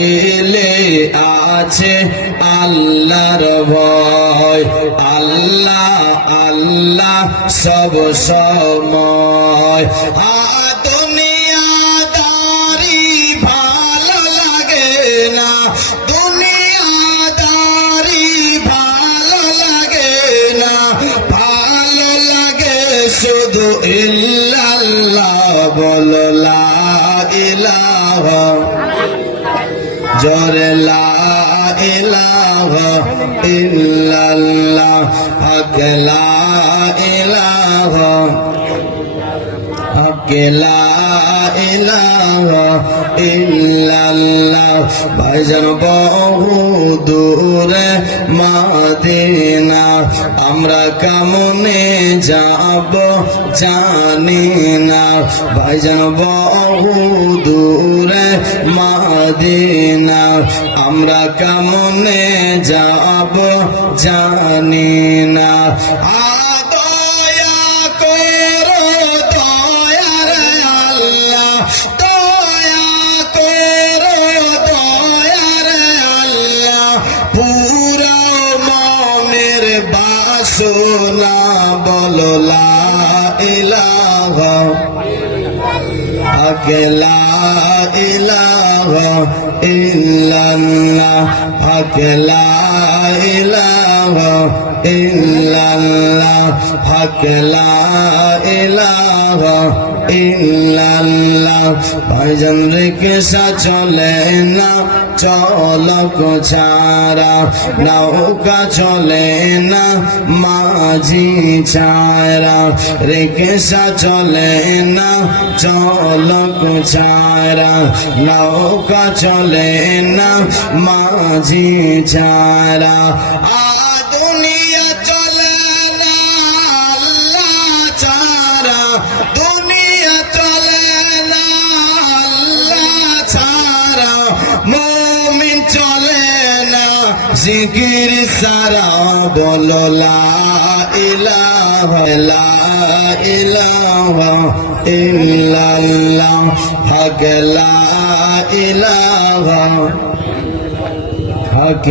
এলে আছে আল্লাহর ভয়। আল্লাহ আল্লাহ সব সময়। দুনিয়াদারি ভালো লাগে না। ভালো না। শুধু ইলাহা। জোরে ইলাহা ইল্লাল্লাহ হক লা ইলাহা হক লা ইল্লাল্লাহ। ভাইজান বহু দূরে মাদিনা, আমরা কামনে যাব জানি না। ভাই ভাইজান বহু দূরে মাদিনা, আমরা কামনে যাব জানি না। বাসনা বলো লা ইলাহা। আকলা ইলাহা ইল্লাল্লাহ। আকলা ইলাহা ইল্লাল্লাহ। আকলা ইলাহা ইল্লাল্লাহ। ভাইজান রিক্সা চলে না, চলক ছাড়া, নৌকা চলে না, মাঝি ছাড়া, রিক্সা চলে না, চলক ছাড়া, নৌকা চলে না, মাঝি ছাড়া। জিকির সারা বলো লা ইলাহা ইলাহা ইল্লাল্লাহ হক লা ইলাহা হক